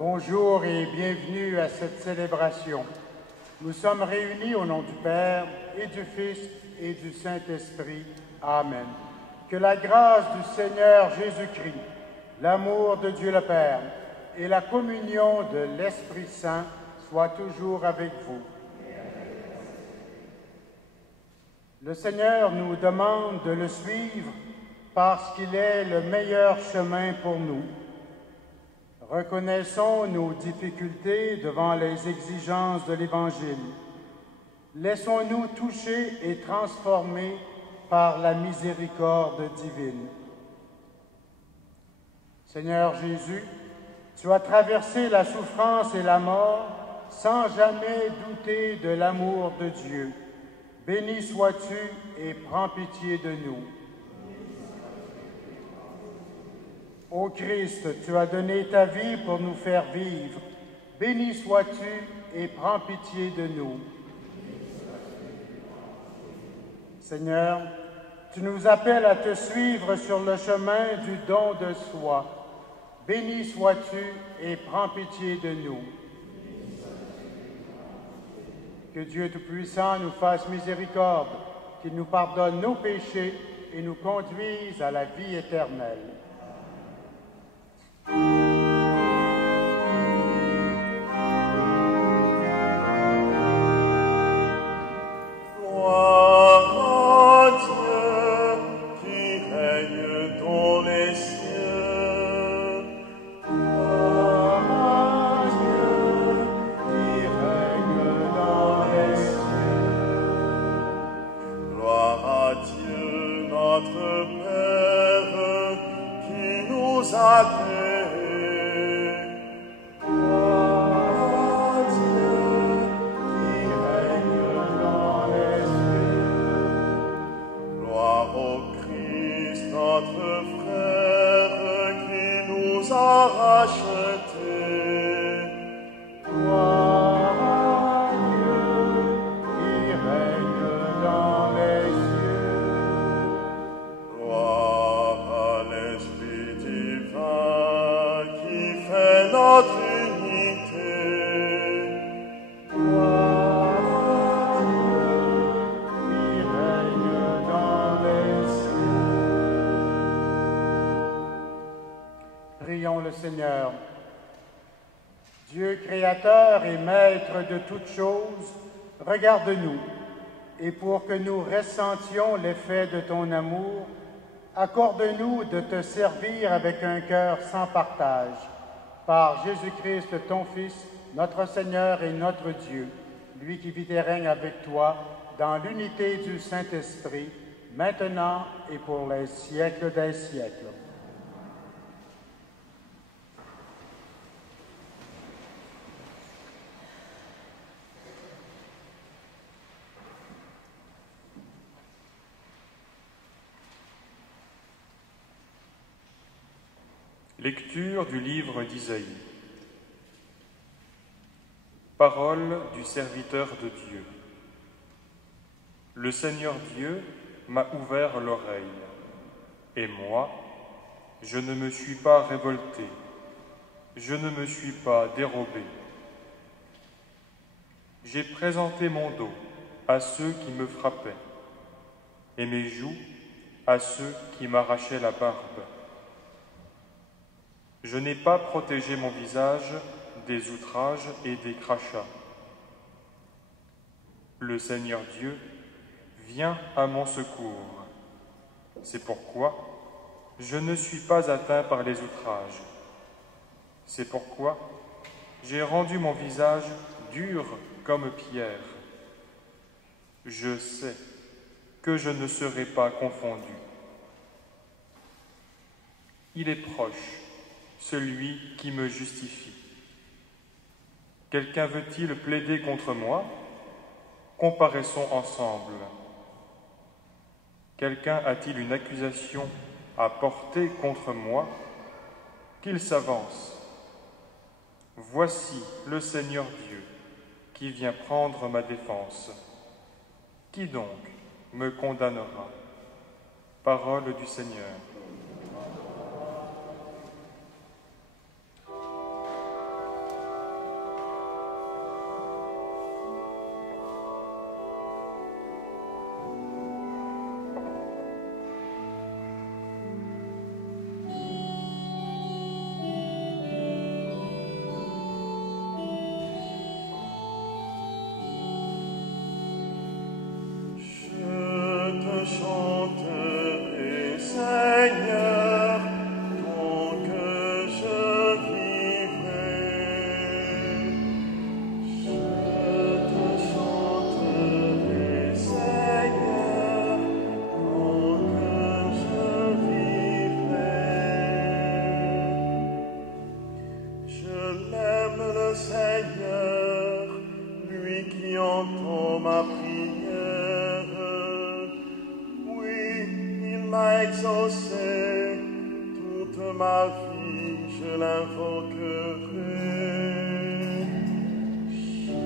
Bonjour et bienvenue à cette célébration. Nous sommes réunis au nom du Père et du Fils et du Saint-Esprit. Amen. Que la grâce du Seigneur Jésus-Christ, l'amour de Dieu le Père et la communion de l'Esprit Saint soient toujours avec vous. Le Seigneur nous demande de le suivre parce qu'il est le meilleur chemin pour nous. Reconnaissons nos difficultés devant les exigences de l'Évangile. Laissons-nous toucher et transformer par la miséricorde divine. Seigneur Jésus, tu as traversé la souffrance et la mort sans jamais douter de l'amour de Dieu. Béni sois-tu et prends pitié de nous. Ô Christ, tu as donné ta vie pour nous faire vivre. Béni sois-tu et prends pitié de nous. Seigneur, tu nous appelles à te suivre sur le chemin du don de soi. Béni sois-tu et prends pitié de nous. Que Dieu Tout-Puissant nous fasse miséricorde, qu'il nous pardonne nos péchés et nous conduise à la vie éternelle. Prions le Seigneur. Dieu créateur et maître de toutes choses, regarde-nous, et pour que nous ressentions l'effet de ton amour, accorde-nous de te servir avec un cœur sans partage. Par Jésus-Christ, ton Fils, notre Seigneur et notre Dieu, lui qui vit et règne avec toi dans l'unité du Saint-Esprit, maintenant et pour les siècles des siècles. Lecture du livre d'Isaïe. Parole du serviteur de Dieu. Le Seigneur Dieu m'a ouvert l'oreille, et moi, je ne me suis pas révolté, je ne me suis pas dérobé. J'ai présenté mon dos à ceux qui me frappaient, et mes joues à ceux qui m'arrachaient la barbe. Je n'ai pas protégé mon visage des outrages et des crachats. Le Seigneur Dieu vient à mon secours. C'est pourquoi je ne suis pas atteint par les outrages. C'est pourquoi j'ai rendu mon visage dur comme pierre. Je sais que je ne serai pas confondu. Il est proche, celui qui me justifie. Quelqu'un veut-il plaider contre moi? Comparaissons ensemble. Quelqu'un a-t-il une accusation à porter contre moi? Qu'il s'avance. Voici le Seigneur Dieu qui vient prendre ma défense. Qui donc me condamnera? Parole du Seigneur. Exaucé, toute ma vie je l'invoquerai. Je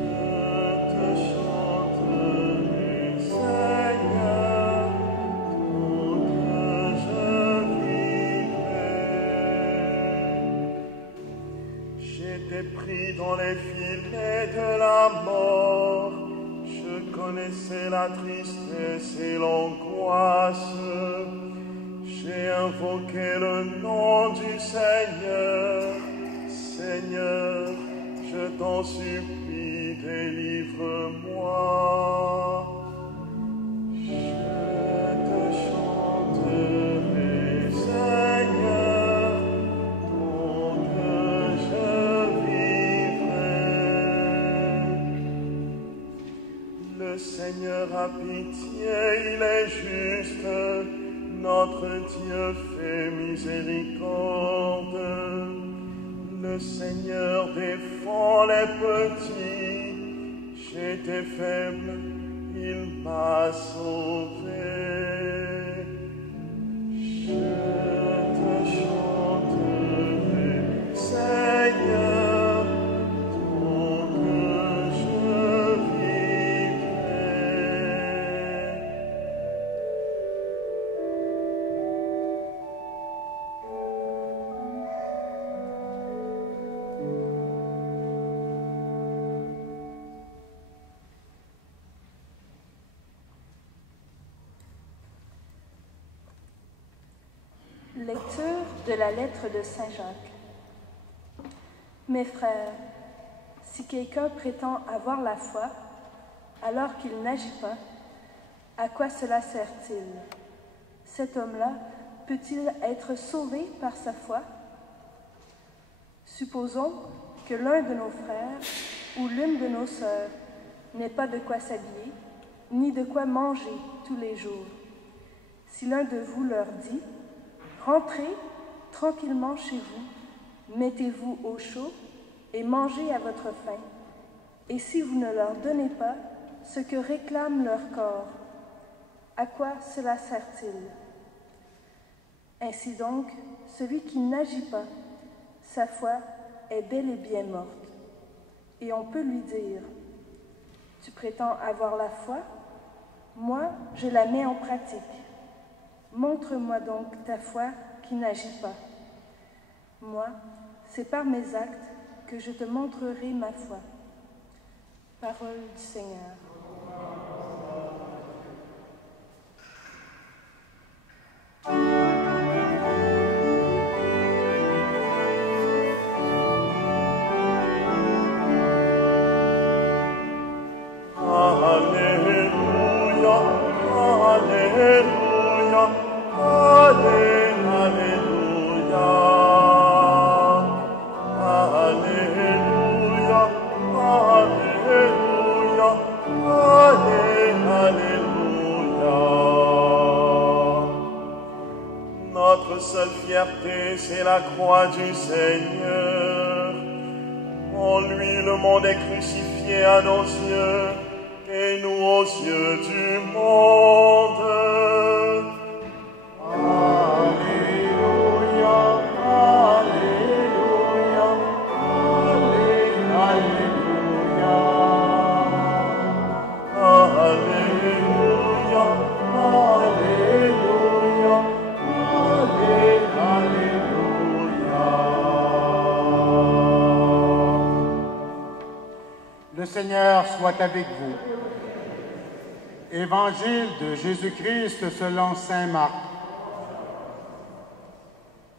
te chanterai, Seigneur, tant que je vivrai. J'étais pris dans les filets de la mort, je connaissais la tristesse et l'angoisse. J'ai invoqué le nom du Seigneur. Seigneur, je t'en supplie, délivre-moi. Je te chanterai, Seigneur, tant que je vivrai. Le Seigneur a pitié, il est juste. Notre Dieu fait miséricorde. Le Seigneur défend les petits. J'étais faible, il m'a sauvé. Je te chanterai, Seigneur, tant que je vivrai. Lecture de la lettre de Saint Jacques. Mes frères, si quelqu'un prétend avoir la foi, alors qu'il n'agit pas, à quoi cela sert-il? Cet homme-là peut-il être sauvé par sa foi? Supposons que l'un de nos frères ou l'une de nos sœurs n'ait pas de quoi s'habiller, ni de quoi manger tous les jours. Si l'un de vous leur dit: rentrez tranquillement chez vous, mettez-vous au chaud et mangez à votre faim. Et si vous ne leur donnez pas ce que réclame leur corps, à quoi cela sert-il? Ainsi donc, celui qui n'agit pas, sa foi est bel et bien morte. Et on peut lui dire: tu prétends avoir la foi? Moi, je la mets en pratique. Montre-moi donc ta foi qui n'agit pas. Moi, c'est par mes actes que je te montrerai ma foi. Parole du Seigneur. Alléluia, Alléluia, Alléluia. Et c'est la croix du Seigneur. En lui, le monde est crucifié à nos yeux, et nous aux yeux du monde. Alléluia, Alléluia, Alléluia, Alléluia, Alléluia, Alléluia. Le Seigneur soit avec vous. Évangile de Jésus-Christ selon saint Marc.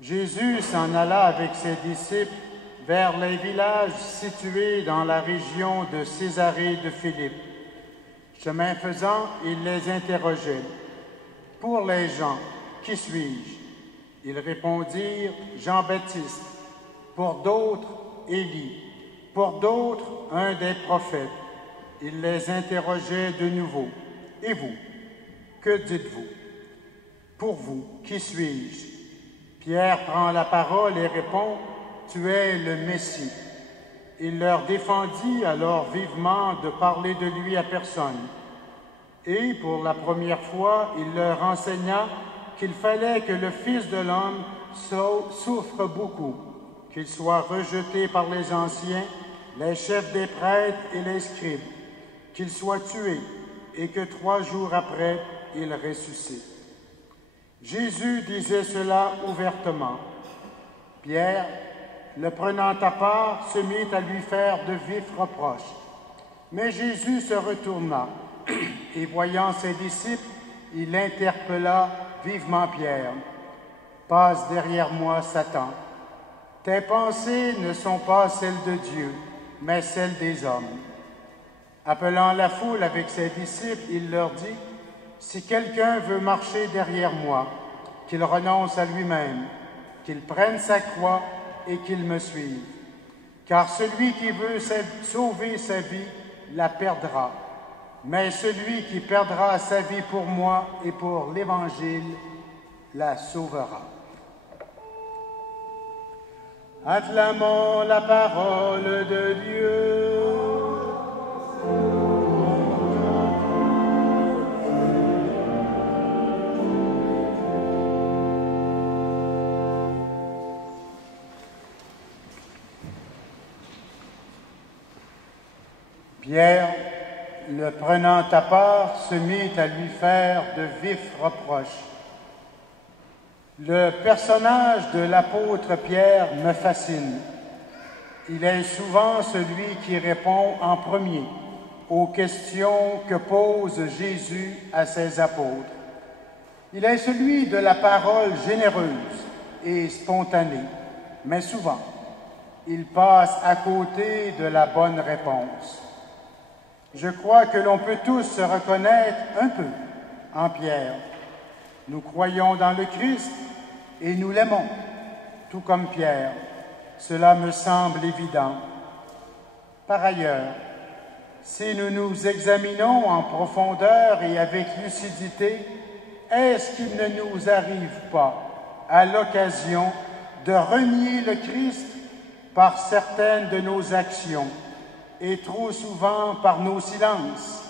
Jésus s'en alla avec ses disciples vers les villages situés dans la région de Césarée de Philippe. Chemin faisant, il les interrogeait. « Pour les gens, qui suis-je » Ils répondirent « Jean-Baptiste ». Pour d'autres, Élie. Pour d'autres, un des prophètes. Il les interrogeait de nouveau. « Et vous, que dites-vous? Pour vous, qui suis-je » Pierre prend la parole et répond « Tu es le Messie ». Il leur défendit alors vivement de parler de lui à personne. Et pour la première fois, il leur enseigna qu'il fallait que le Fils de l'homme souffre beaucoup, qu'il soit rejeté par les anciens, les chefs des prêtres et les scribes, qu'il soit tué et que 3 jours après, il ressuscite. Jésus disait cela ouvertement. Pierre, le prenant à part, se mit à lui faire de vifs reproches. Mais Jésus se retourna et voyant ses disciples, il interpella vivement Pierre. « Passe derrière moi, Satan. Tes pensées ne sont pas celles de Dieu, mais celles des hommes. » Appelant la foule avec ses disciples, il leur dit, « Si quelqu'un veut marcher derrière moi, qu'il renonce à lui-même, qu'il prenne sa croix et qu'il me suive. Car celui qui veut sauver sa vie la perdra, mais celui qui perdra sa vie pour moi et pour l'Évangile la sauvera. » Acclamons la parole de Dieu. Pierre, le prenant à part, se mit à lui faire de vifs reproches. Le personnage de l'apôtre Pierre me fascine. Il est souvent celui qui répond en premier aux questions que pose Jésus à ses apôtres. Il est celui de la parole généreuse et spontanée, mais souvent, il passe à côté de la bonne réponse. Je crois que l'on peut tous se reconnaître un peu en Pierre. Nous croyons dans le Christ et nous l'aimons, tout comme Pierre. Cela me semble évident. Par ailleurs, si nous nous examinons en profondeur et avec lucidité, est-ce qu'il ne nous arrive pas, à l'occasion, de renier le Christ par certaines de nos actions et trop souvent par nos silences,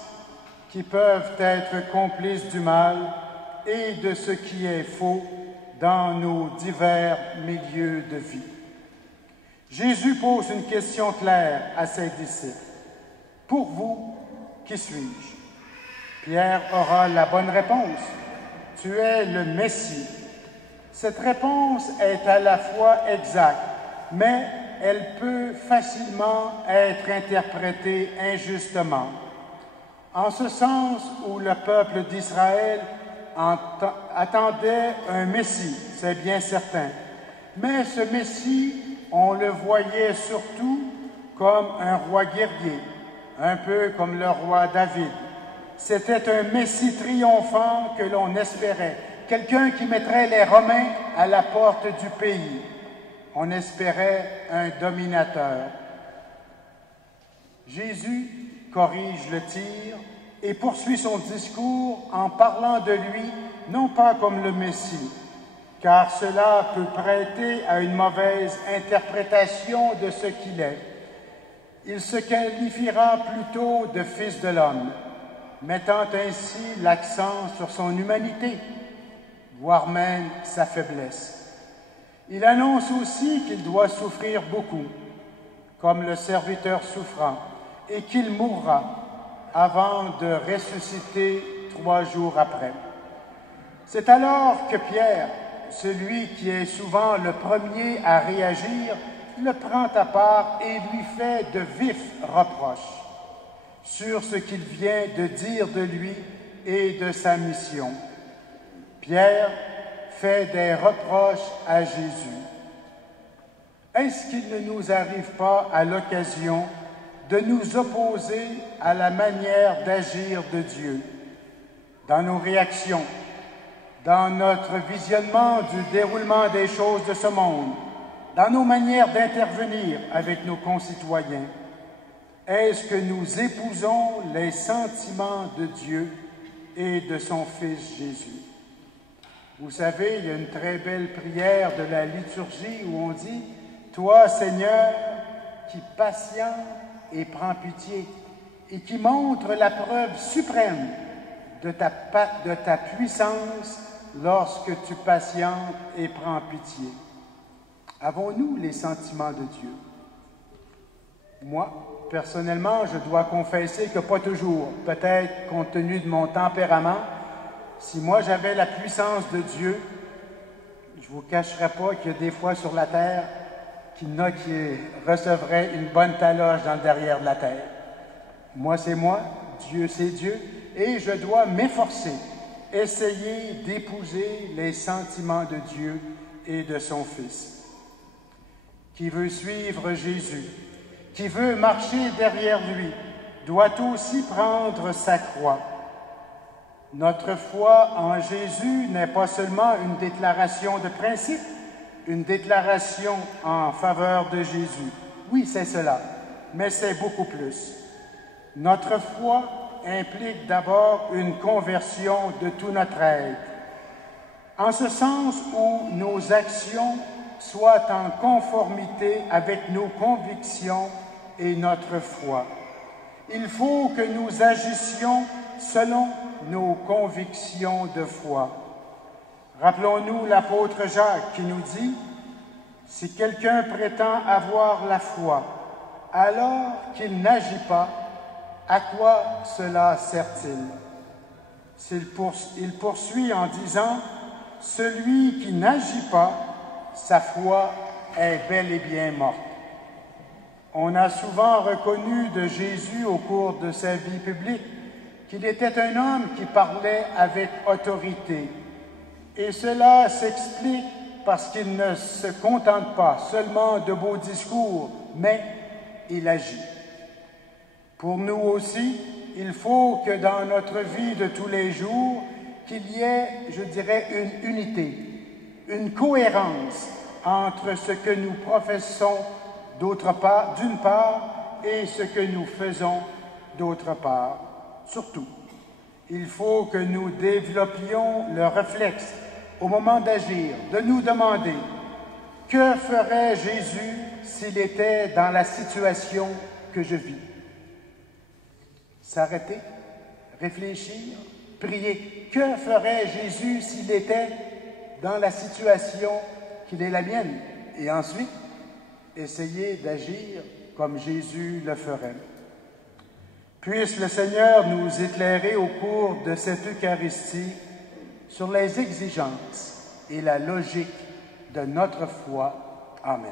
qui peuvent être complices du mal et de ce qui est faux dans nos divers milieux de vie? Jésus pose une question claire à ses disciples. « Pour vous, qui suis-je » Pierre aura la bonne réponse. « Tu es le Messie ». Cette réponse est à la fois exacte, mais elle peut facilement être interprétée injustement. En ce sens où le peuple d'Israël attendait un Messie, c'est bien certain. Mais ce Messie, on le voyait surtout comme un roi guerrier, un peu comme le roi David. C'était un Messie triomphant que l'on espérait, quelqu'un qui mettrait les Romains à la porte du pays. On espérait un dominateur. Jésus corrige le tir et poursuit son discours en parlant de lui, non pas comme le Messie, car cela peut prêter à une mauvaise interprétation de ce qu'il est. Il se qualifiera plutôt de Fils de l'homme, mettant ainsi l'accent sur son humanité, voire même sa faiblesse. Il annonce aussi qu'il doit souffrir beaucoup, comme le serviteur souffrant, et qu'il mourra avant de ressusciter 3 jours après. C'est alors que Pierre, celui qui est souvent le premier à réagir, le prend à part et lui fait de vifs reproches sur ce qu'il vient de dire de lui et de sa mission. Pierre fait des reproches à Jésus. Est-ce qu'il ne nous arrive pas à l'occasion de nous opposer à la manière d'agir de Dieu, dans nos réactions, dans notre visionnement du déroulement des choses de ce monde, dans nos manières d'intervenir avec nos concitoyens? Est-ce que nous épousons les sentiments de Dieu et de son Fils Jésus? Vous savez, il y a une très belle prière de la liturgie où on dit « Toi, Seigneur, qui patiente et prends pitié, et qui montre la preuve suprême de ta puissance lorsque tu patientes et prends pitié. » Avons-nous les sentiments de Dieu? Moi, personnellement, je dois confesser que pas toujours. Peut-être compte tenu de mon tempérament, si moi j'avais la puissance de Dieu, je ne vous cacherai pas qu'il y a des fois sur la terre qu'il y en a qui recevraient une bonne taloche dans le derrière de la terre. Moi, c'est moi, Dieu, c'est Dieu, et je dois m'efforcer, essayer d'épouser les sentiments de Dieu et de son Fils. Qui veut suivre Jésus, qui veut marcher derrière lui, doit aussi prendre sa croix. Notre foi en Jésus n'est pas seulement une déclaration de principe, une déclaration en faveur de Jésus. Oui, c'est cela, mais c'est beaucoup plus. Notre foi implique d'abord une conversion de tout notre être, en ce sens où nos actions soient en conformité avec nos convictions et notre foi. Il faut que nous agissions selon nos convictions de foi. Rappelons-nous l'apôtre Jacques qui nous dit « Si quelqu'un prétend avoir la foi, alors qu'il n'agit pas, à quoi cela sert-il » Il poursuit en disant « Celui qui n'agit pas, sa foi est bel et bien morte. » On a souvent reconnu de Jésus au cours de sa vie publique qu'il était un homme qui parlait avec autorité. Et cela s'explique parce qu'il ne se contente pas seulement de beaux discours, mais il agit. Pour nous aussi, il faut que dans notre vie de tous les jours, qu'il y ait, je dirais, une unité, une cohérence entre ce que nous professons d'une part, et ce que nous faisons d'autre part. Surtout, il faut que nous développions le réflexe, au moment d'agir, de nous demander « Que ferait Jésus s'il était dans la situation que je vis ?» S'arrêter, réfléchir, prier. Que ferait Jésus s'il était dans la situation qu'il est la mienne? Et ensuite, essayer d'agir comme Jésus le ferait. Puisse le Seigneur nous éclairer au cours de cette Eucharistie sur les exigences et la logique de notre foi. Amen.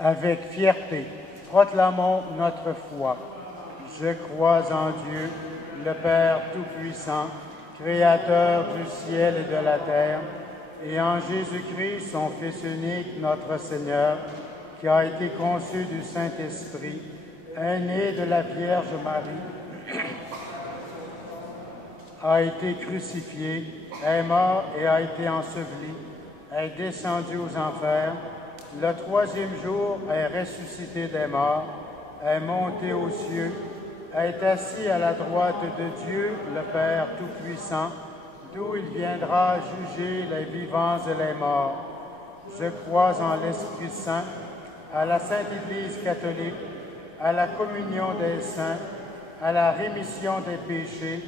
Avec fierté, proclamons notre foi. Je crois en Dieu, le Père Tout-Puissant, Créateur du ciel et de la terre, et en Jésus-Christ, son Fils unique, notre Seigneur, qui a été conçu du Saint-Esprit, né de la Vierge Marie, a été crucifié, est mort et a été enseveli, est descendu aux enfers, le troisième jour est ressuscité des morts, est monté aux cieux, est assis à la droite de Dieu, le Père Tout-Puissant, d'où il viendra juger les vivants et les morts. Je crois en l'Esprit Saint, à la Sainte Église catholique, à la communion des saints, à la rémission des péchés,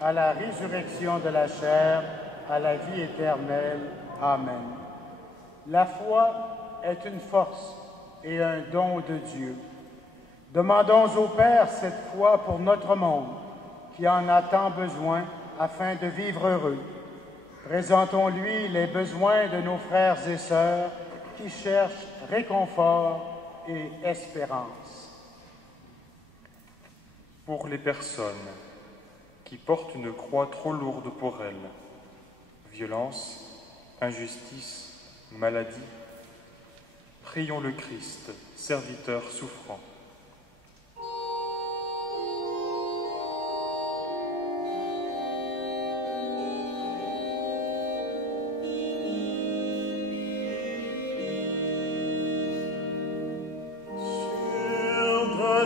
à la résurrection de la chair, à la vie éternelle. Amen. La foi est une force et un don de Dieu. Demandons au Père cette foi pour notre monde, qui en a tant besoin afin de vivre heureux. Présentons-lui les besoins de nos frères et sœurs qui cherchent réconfort et espérance. Pour les personnes qui portent une croix trop lourde pour elles, violence, injustice, maladie, prions le Christ, serviteur souffrant.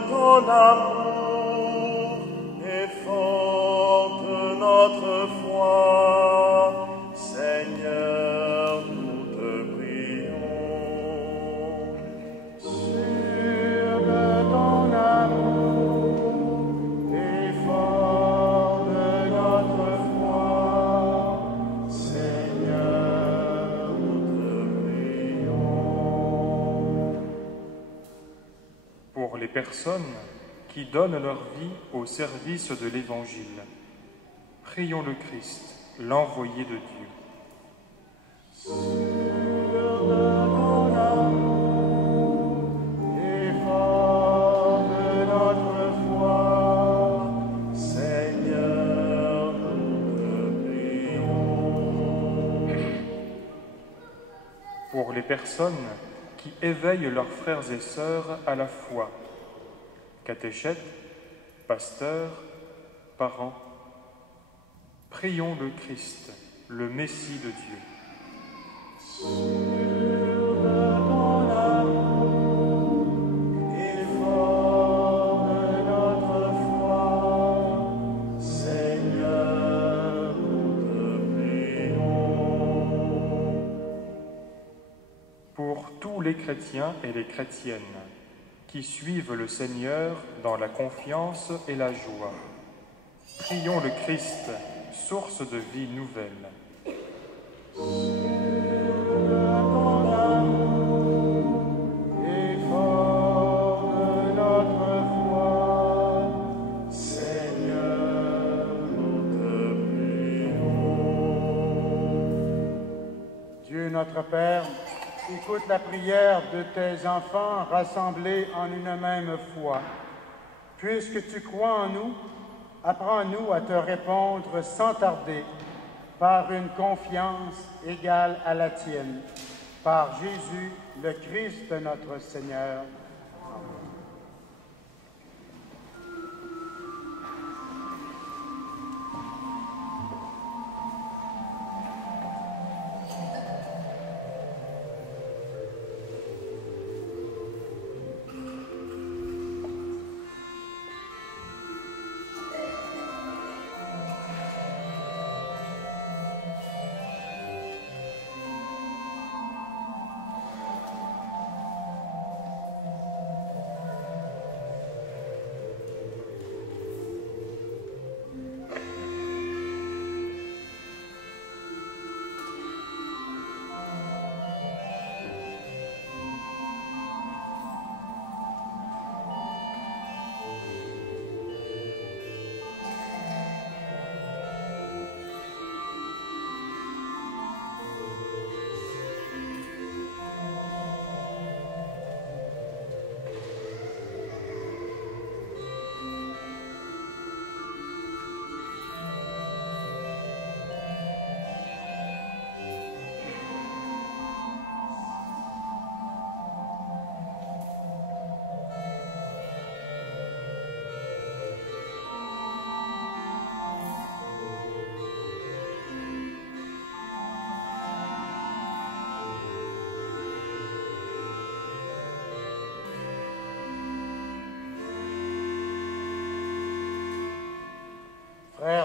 Ton amour et forte notre foi, Seigneur, nous te prions. Sur ton amour et forte notre foi, Seigneur, nous te prions. Pour les personnes qui donnent leur vie au service de l'Évangile, prions le Christ, l'envoyé de Dieu. Sur ton amour et forte notre foi, Seigneur, nous te prions. Pour les personnes qui éveillent leurs frères et sœurs à la foi, catéchètes, pasteurs, parents, prions le Christ, le Messie de Dieu. Sur ton amour et forte notre foi, Seigneur, nous te prions. Pour tous les chrétiens et les chrétiennes qui suivent le Seigneur dans la confiance et la joie, prions le Christ, source de vie nouvelle. Ton amour et forte notre foi, Seigneur, nous te prions. Dieu notre Père, écoute la prière de tes enfants rassemblés en une même foi. Puisque tu crois en nous, apprends-nous à te répondre sans tarder, par une confiance égale à la tienne. Par Jésus, le Christ notre Seigneur.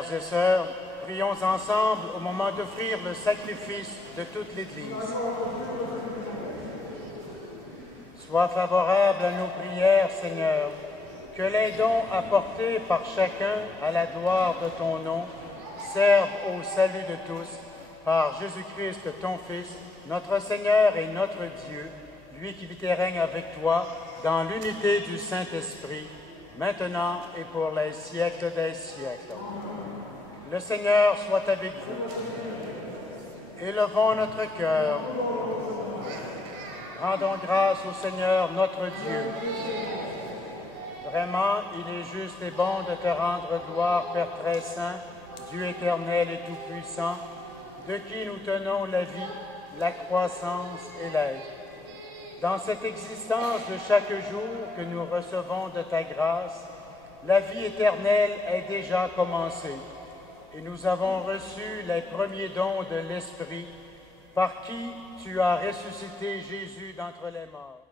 Frères et sœurs, prions ensemble au moment d'offrir le sacrifice de toute l'Église. Sois favorable à nos prières, Seigneur, que les dons apportés par chacun à la gloire de ton nom servent au salut de tous, par Jésus-Christ, ton Fils, notre Seigneur et notre Dieu, lui qui vit et règne avec toi dans l'unité du Saint-Esprit, maintenant et pour les siècles des siècles. Le Seigneur soit avec vous. Élevons notre cœur. Rendons grâce au Seigneur notre Dieu. Vraiment, il est juste et bon de te rendre gloire, Père très saint, Dieu éternel et tout-puissant, de qui nous tenons la vie, la croissance et l'aide. Dans cette existence de chaque jour que nous recevons de ta grâce, la vie éternelle est déjà commencée et nous avons reçu les premiers dons de l'Esprit par qui tu as ressuscité Jésus d'entre les morts.